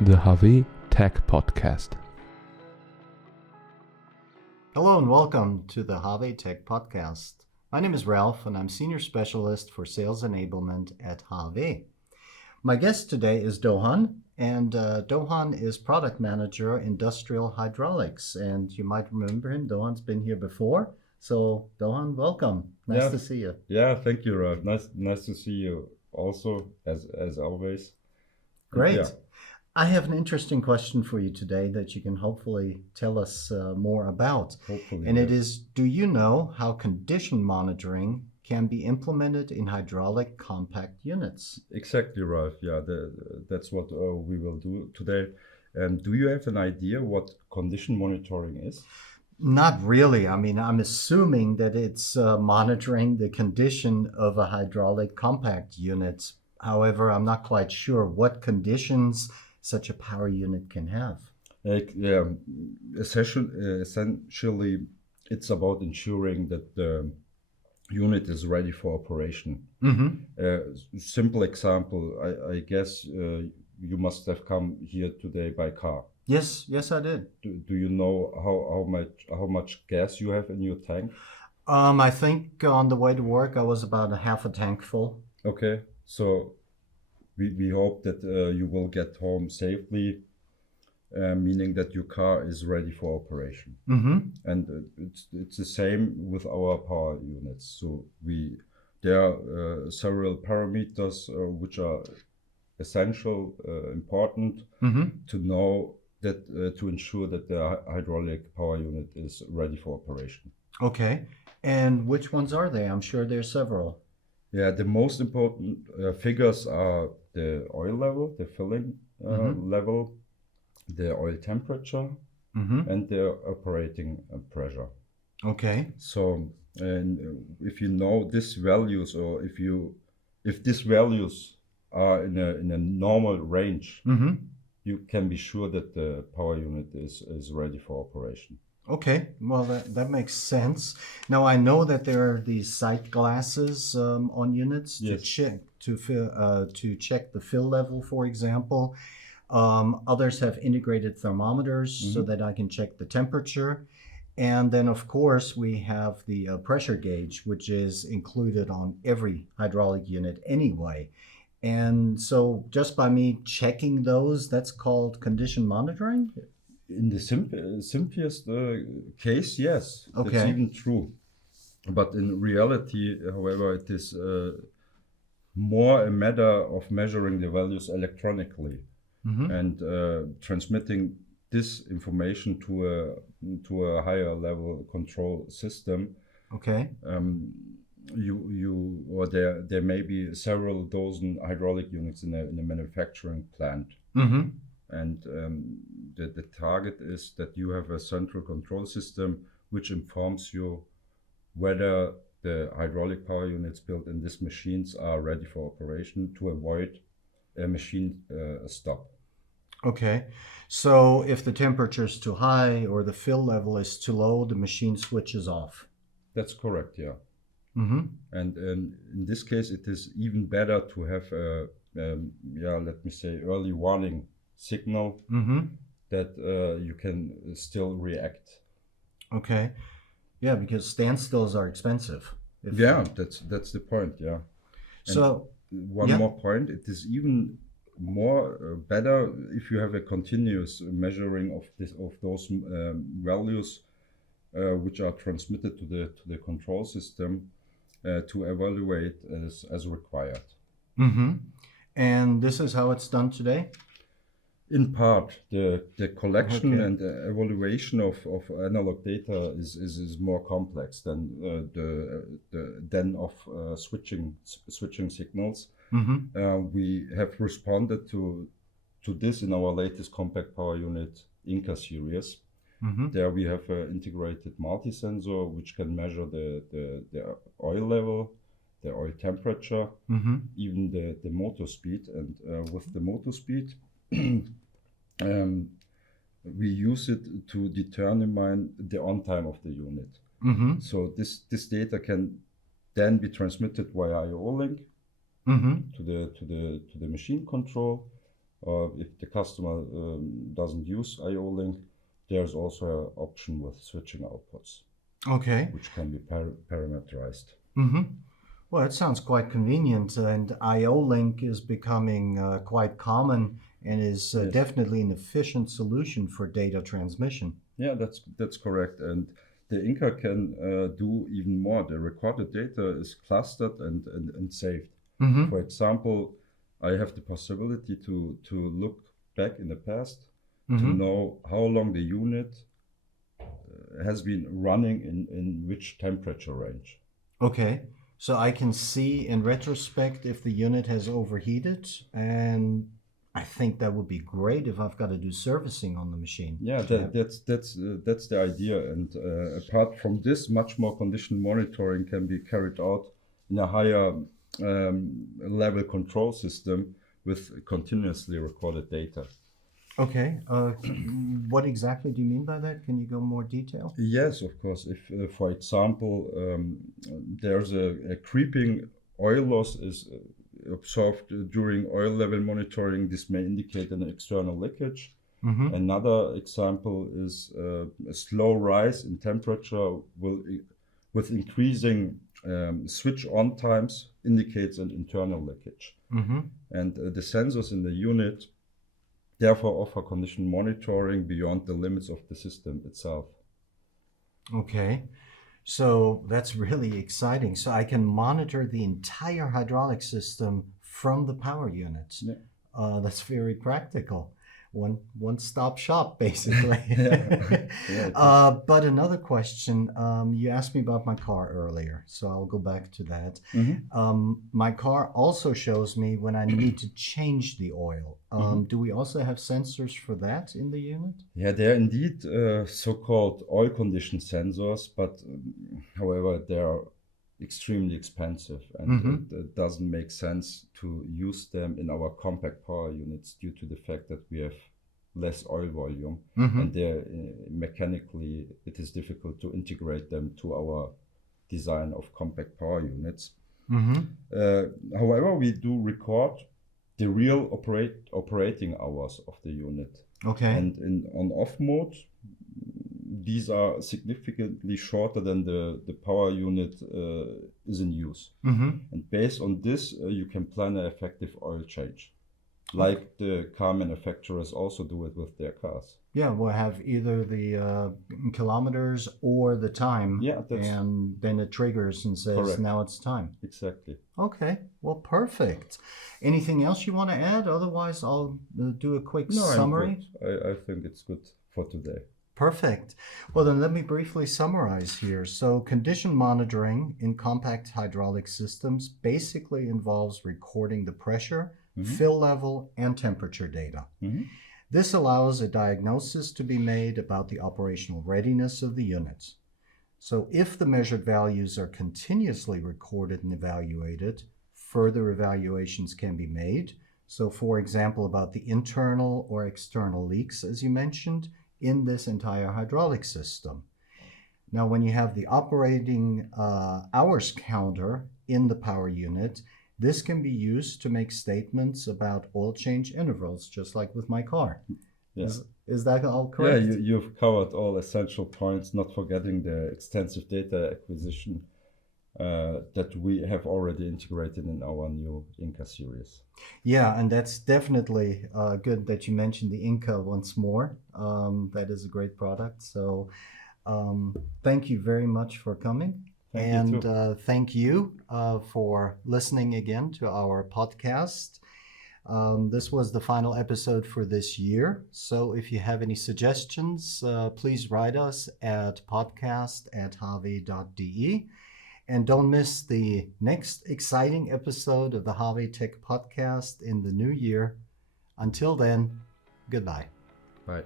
the HAWE Tech Podcast. Hello and welcome to the HAWE Tech Podcast. My name is Ralph and I'm Senior Specialist for Sales Enablement at HAWE. My guest today is Doğan, and Doğan is Product Manager Industrial Hydraulics, and you might remember him. Doğan's been here before. So Doğan, welcome. Nice to see you. Yeah, thank you, Ralph. Nice to see you also, as always. Great. Yeah. I have an interesting question for you today that you can hopefully tell us more about. Hopefully. And it is, do you know how condition monitoring can be implemented in hydraulic compact units? Exactly, Ralph. Yeah, that's what we will do today. Do you have an idea what condition monitoring is? Not really. I mean, I'm assuming that it's monitoring the condition of a hydraulic compact unit. However, I'm not quite sure what conditions such a power unit can have. Essentially, it's about ensuring that the unit is ready for operation. Simple example, I guess you must have come here today by car. Yes, I did. Do you know how much gas you have in your tank? I think on the way to work I was about a half a tank full. Okay, so we hope that you will get home safely, meaning that your car is ready for operation. And it's the same with our power units. So there are several parameters which are essential, important to know that to ensure that the hydraulic power unit is ready for operation. Okay, and which ones are they? I'm sure there's several. Yeah, the most important figures are the oil level, the filling level, the oil temperature, and the operating pressure. Okay. So, if you know these values, or if these values are in a normal range, you can be sure that the power unit is ready for operation. Okay, well that makes sense. Now I know that there are these sight glasses on units to check to check the fill level, for example. Others have integrated thermometers so that I can check the temperature. And then of course we have the pressure gauge, which is included on every hydraulic unit anyway. And so just by me checking those, that's called condition monitoring? In the simplest case, yes, Okay. that's even true. But in reality, however, it is more a matter of measuring the values electronically and transmitting this information to a higher level control system. Okay. There may be several dozen hydraulic units in a manufacturing plant. And the target is that you have a central control system which informs you whether the hydraulic power units built in these machines are ready for operation to avoid a machine stop. Okay, so if the temperature is too high or the fill level is too low, the machine switches off. That's correct, yeah. And in this case, it is even better to have a let me say, early warning signal that you can still react. Okay, yeah, because standstills are expensive. That's the point. Yeah. So one more point: it is even more better if you have a continuous measuring of those values which are transmitted to the control system to evaluate as required. And this is how it's done today? In part, the collection and the evaluation of analog data is more complex than of switching signals. We have responded to this in our latest compact power unit Inca series. There we have an integrated multi-sensor which can measure the oil level, the oil temperature, even the motor speed. And with the motor speed, we use it to determine the on time of the unit. So this data can then be transmitted via I/O link to the machine control, or if the customer doesn't use I/O link, there's also an option with switching outputs, Okay. which can be parameterized. Mm-hmm. Well, it sounds quite convenient, and I/O link is becoming quite common and is Yes. definitely an efficient solution for data transmission. Yeah, that's correct. And the Inca can do even more. The recorded data is clustered and saved. Mm-hmm. For example, I have the possibility to look back in the past to Mm-hmm. know how long the unit has been running in which temperature range. Okay. So I can see in retrospect if the unit has overheated, and I think that would be great if I've got to do servicing on the machine. Yeah, that's the idea. And apart from this, much more condition monitoring can be carried out in a higher level control system with continuously recorded data. Okay. What exactly do you mean by that? Can you go more detail? Yes, of course. If for example, there's a creeping oil loss is observed during oil level monitoring, this may indicate an external leakage. Mm-hmm. Another example is a slow rise in temperature with increasing switch on times indicates an internal leakage. Mm-hmm. And the sensors in the unit therefore offer condition monitoring beyond the limits of the system itself. Okay. So that's really exciting. So I can monitor the entire hydraulic system from the power units. Yeah. That's very practical. One-stop shop, basically. Yeah, but another question, you asked me about my car earlier, so I'll go back to that. Mm-hmm. My car also shows me when I need to change the oil. Do we also have sensors for that in the unit? Yeah, there are indeed so-called oil condition sensors, but however, they are extremely expensive, and it doesn't make sense to use them in our compact power units due to the fact that we have less oil volume, and they're mechanically it is difficult to integrate them to our design of compact power units. However, we do record the real operating hours of the unit. Okay. And in on-off mode, these are significantly shorter than the power unit is in use. And based on this, you can plan an effective oil change, like the car manufacturers also do it with their cars. Yeah, we'll have either the kilometers or the time, and then it triggers and says, correct. Now it's time. Exactly. Okay, well, perfect. Anything else you want to add? Otherwise, I'll do a quick summary. I think it's good for today. Perfect. Well, then let me briefly summarize here. So condition monitoring in compact hydraulic systems basically involves recording the pressure, fill level, and temperature data. This allows a diagnosis to be made about the operational readiness of the units. So if the measured values are continuously recorded and evaluated, further evaluations can be made. So for example, about the internal or external leaks, as you mentioned, in this entire hydraulic system. Now, when you have the operating hours counter in the power unit, this can be used to make statements about oil change intervals, just like with my car. Yeah. Is that all correct? Yeah, you've covered all essential points, not forgetting the extensive data acquisition that we have already integrated in our new Inca series. Yeah, and that's definitely good that you mentioned the Inca once more. That is a great product. So thank you very much for coming. Thank you for listening again to our podcast. This was the final episode for this year. So if you have any suggestions, please write us at podcast@hawe.de. And don't miss the next exciting episode of the HAWE Tech Podcast in the new year. Until then, goodbye. Bye.